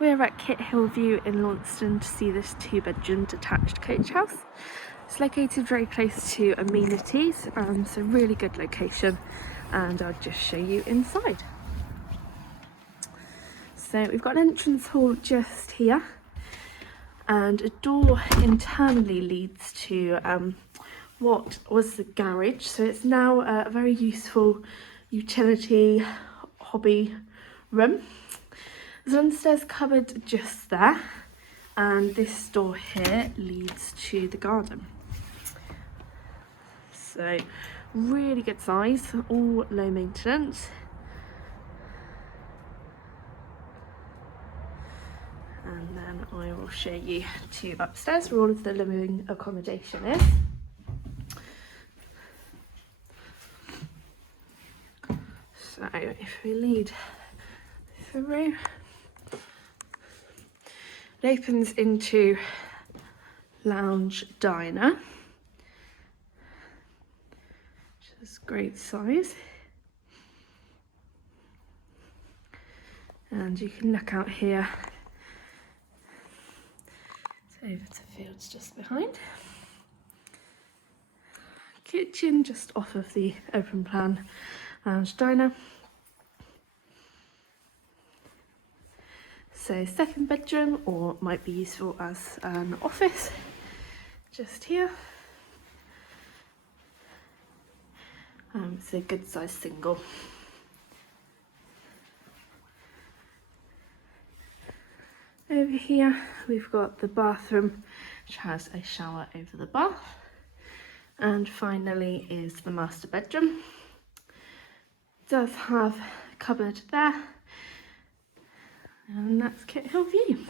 We're at Kit Hill View in Launceston to see this 2-bedroom detached coach house. It's located very close to amenities, so really good location, and I'll just show you inside. So we've got an entrance hall just here, and a door internally leads to what was the garage. So it's now a very useful utility hobby room. There's an upstairs cupboard just there, and this door here leads to the garden. So really good size, all low maintenance. And then I will show you to upstairs where all of the living accommodation is. So if we lead through, it opens into lounge diner, which is great size. And you can look out here. It's over to fields just behind. Kitchen just off of the open plan lounge diner. So second bedroom, or might be useful as an office, just here. It's a good size single. Over here we've got the bathroom, which has a shower over the bath. And finally is the master bedroom. It does have a cupboard there. And that's Kit Hill View.